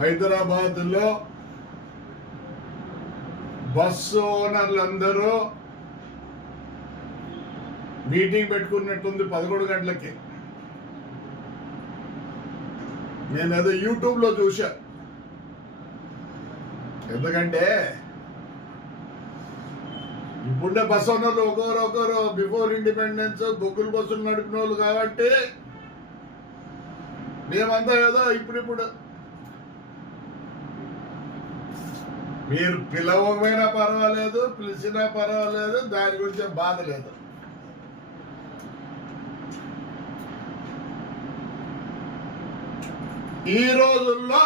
హైదరాబాద్లో bus ఓనర్లందరూ meeting పెట్టుకున్నట్టుంది 11 గంటలకి. నేను అదే యూట్యూబ్లో చూసా. ఎందుకంటే ఇప్పుడే బస్సు ఓనర్లు ఒకరు బిఫోర్ ఇండిపెండెన్స్ బొగ్గులు బస్సులు నడిపిన వాళ్ళు కాబట్టి మేమంతా ఏదో ఇప్పుడు మీరు పిలవకపోయినా పర్వాలేదు, పిలిచినా పర్వాలేదు, దాని గురించి బాధ లేదు. ఈ రోజుల్లో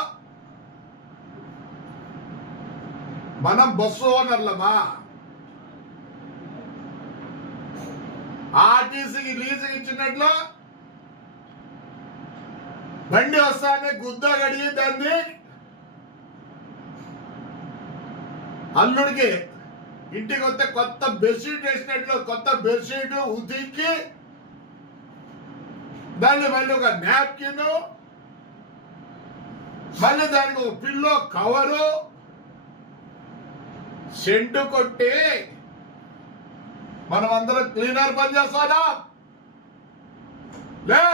మనం బస్సు ఓనర్లమా? ఆర్టీసీకి లీజుకి ఇచ్చినట్లు బండి వస్తానే గుద్ద గడిగి దాన్ని అల్లుడికి ఇంటికి వస్తే కొత్త బెడ్షీట్ వేసినట్లు కొత్త బెడ్షీట్ ఉతికి దాన్ని మళ్ళీ ఒక నాప్కిన్, మళ్ళీ దానికి ఒక పిల్లో కవరు, సెంటు కొట్టి మనం అందరం క్లీనర్ పని చేస్తానా? లే,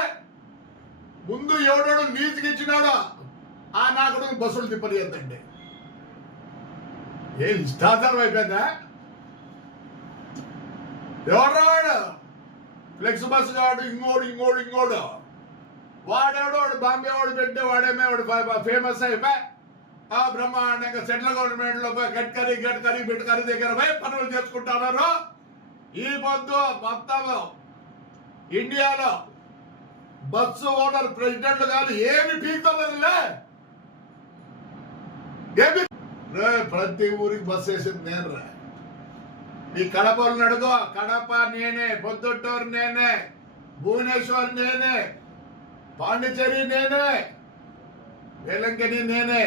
ముందు ఎవడోడు లీజుకి ఇచ్చినాడో ఆ నాకుడు బస్సులు తిప్పలేదండి. ఏ ఇష్టాచారం అయిపోయిందా? ఎవడో ఫ్లెక్స్ బస్ కాడు, ఇంకోడు వాడెవడో బాంబే వాడు పెట్టే వాడేమేవాడు ఫేమస్ అయిపోయి బ్రహ్మాండంగా సెంట్రల్ గవర్నమెంట్ లో గడ్కరీ బిడ్కరీ దగ్గర పోయి పనులు చేసుకుంటున్నారు. ఈ పొద్దు మొత్తం ఇండియాలో బస్సు ఓనర్ ప్రెసిడెంట్లు కాదు ఏమి పీకుతుందిలే. ఏమి ప్రతి ఊరికి బస్సు వేసింది నేను రా. ఈ కడపలు అడుగు, కడప నేనే, పొద్దుటూరు నేనే, భువనేశ్వర్ నేనే, పాండిచేరి నేనే, వేలంకని నేనే.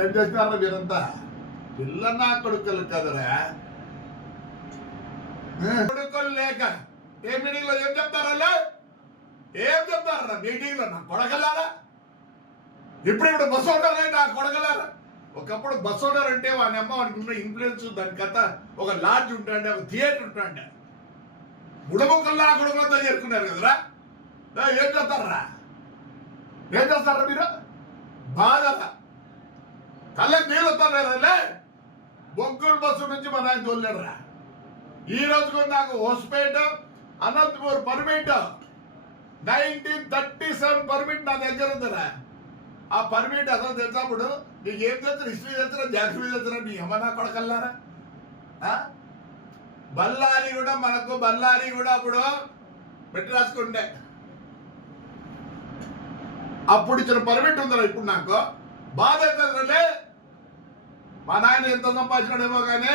ఏం చేస్తారా మీరంతా? పిల్ల నా కొడుకులు కదరా, కొడుకులు లేక ఏ మీటింగ్ లో ఏం చెప్తారా? మీటింగ్ లో నా కొడకలారా. ఇప్పుడు బస్ ఓనర్ నా కొడకలారా. ఒకప్పుడు బస్ ఓనర్ అంటే వాని అమ్మ వానికి ఉన్న ఇన్ఫ్లుయెన్స్, దాని కథ ఒక లాడ్జ్ ఉంటాండి, ఒక థియేటర్ ఉంటాండి. బుడముక్కల్లా కొడుకులతో చేరుకున్నారు కదరా. ఏం చేస్తారా మీరు? బాధ కళ్ళకి నీళ్ళు వస్తారా? బొగ్గుల బస్సు నుంచి మన ఆయన తోలేడరా. ఈ రోజుకు నాకు హోస్పేట అనంతపూర్ పర్మిట్ 1937 పర్మిట్ నా దగ్గర ఉందరా. ఆ పర్మిట్ అసలు తెలిసినప్పుడు నీకు ఏం తెలుసు? హిస్టరీ తెలుసురా, జాగ్రఫీ తెలుసురా? నీ ఏమన్నా కొడకల్లారా? బళ్ళారి కూడా అప్పుడు పెట్టి రాసుకుంటే అప్పుడు ఇచ్చిన పర్మిట్ ఉందరా. ఇప్పుడు నాకు బాధ అవుతుందంటే మా నాయన ఎంత సంపాదించినాడేమో కానీ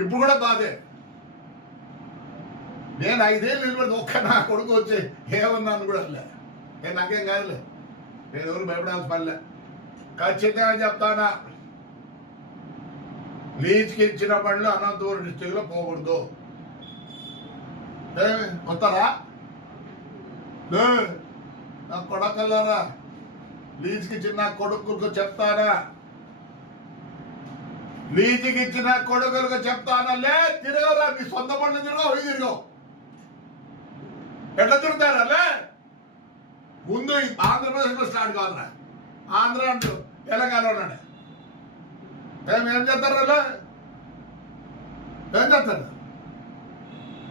ఇప్పుడు కూడా బాధే. నేను 5 ఏళ్ళు నిలబడి ఒక్క నా కొడుకు వచ్చి ఏమన్నాను కూడా లే. నాకేం కాదులే, నేను ఎవరు భయపడాల్సిన పనిలే. ఖచ్చితంగా చెప్తానా, లీజ్కి ఇచ్చిన బండ్లు అనంతపురం డిస్టిక్ లో పోకూడదు. వస్తారా? నా కొడకల్లారా, లీజ్కి ఇచ్చిన నా కొడుకులకు చెప్తానా, లీజుకి ఇచ్చిన కొడుకులకు చెప్తానలే. తిరగరా, నీ సొంత బండ్లు తిరగవు. ఎట్లా తిరుగుతారా? ముందు ఆంధ్రప్రదేశ్ లో స్టార్ట్ కావాలరా. ఆంధ్ర అంటూ తెలంగాణ ఉన్నాడు. ఏం చేస్తారు?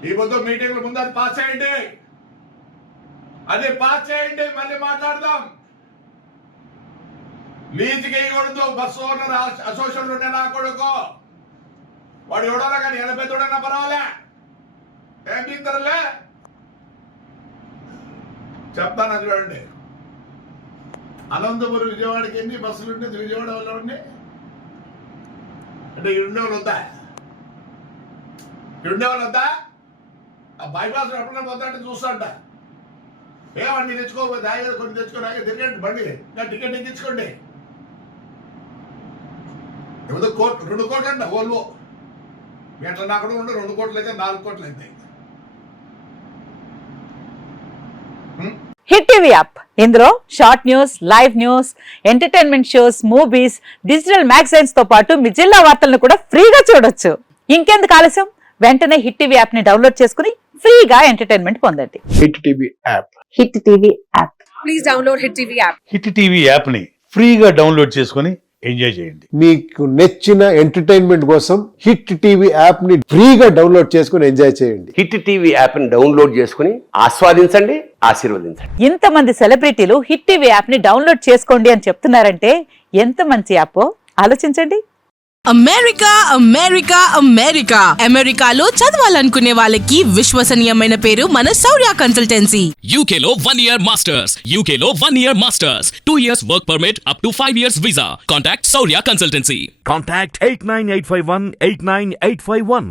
ఈ పొద్దు మీటింగ్ల ముందు అది పాస్ చేయండి, మళ్ళీ మాట్లాడదాం. లీజుకి వేయకూడదు. బస్సు ఓనర్ అసోసియేషన్ ఉండే నా కొడుకు వాడు ఎవడోనా కానీ 80 తోడైనా పర్వాలే. ఏం తీస్తారులే చెప్తాను. చూడండి, అనంతపురం విజయవాడకి ఎన్ని బస్సులు ఉండేది? విజయవాడ వల్ల ఉండి అంటే ఉండేవాళ్ళు వద్దా? ఆ బైపాస్ ఎప్పుడైనా పోతా అంటే చూస్తాంట. ఏమండి తెచ్చుకోకపోతే ఆగే కొన్ని తెచ్చుకోండి, తిరగండి బండి, టికెట్ ఎక్కించుకోండి. 2 కోట్లు అంట ఓల్వో. మీ అట్లా నా కూడా ఉండే 2 కోట్లు అయితే 4 కోట్లు అయితే. హిట్ టీవీ యాప్ ఇందులో short news, live news, entertainment shows, movies, digital magazines తో పాటు మీ జిల్లా వార్తలను కూడా ఫ్రీగా చూడొచ్చు. ఇంకెందుకు ఆలస్యం, వెంటనే హిట్ టీవీ యాప్ ని డౌన్లోడ్ చేసుకుని ఫ్రీగా ఎంటర్టైన్మెంట్ పొందండి. Hit TV app. Hit TV app. Please download Hit TV app. Hit TV app ని ఫ్రీగా డౌన్లోడ్ చేసుకొని ఎంజాయ్ చేయండి. మీకు నచ్చిన ఎంటర్టైన్మెంట్ కోసం హిట్ టీవీ యాప్ ని ఫ్రీగా డౌన్లోడ్ చేసుకుని ఎంజాయ్ చేయండి. హిట్ టీవీ యాప్ ని డౌన్లోడ్ చేసుకుని ఆస్వాదించండి, ఆశీర్వదించండి. ఇంతమంది సెలబ్రిటీలు హిట్ టీవీ యాప్ ని డౌన్లోడ్ చేసుకోండి అని చెప్తున్నారంటే ఎంత మంచి యాప్ ఆలోచించండి. అమెరికా అమెరికా అమెరికా అమెరికాలో చదవాలనుకునే వాళ్ళకి విశ్వసనీయమైన పేరు మన శౌర్య కన్సల్టెన్సీ. UK లో 1 year masters. UK లో 1 year masters. 2 years work permit up to 5 years visa. Contact Saurya Consultancy. Contact 89851 89851.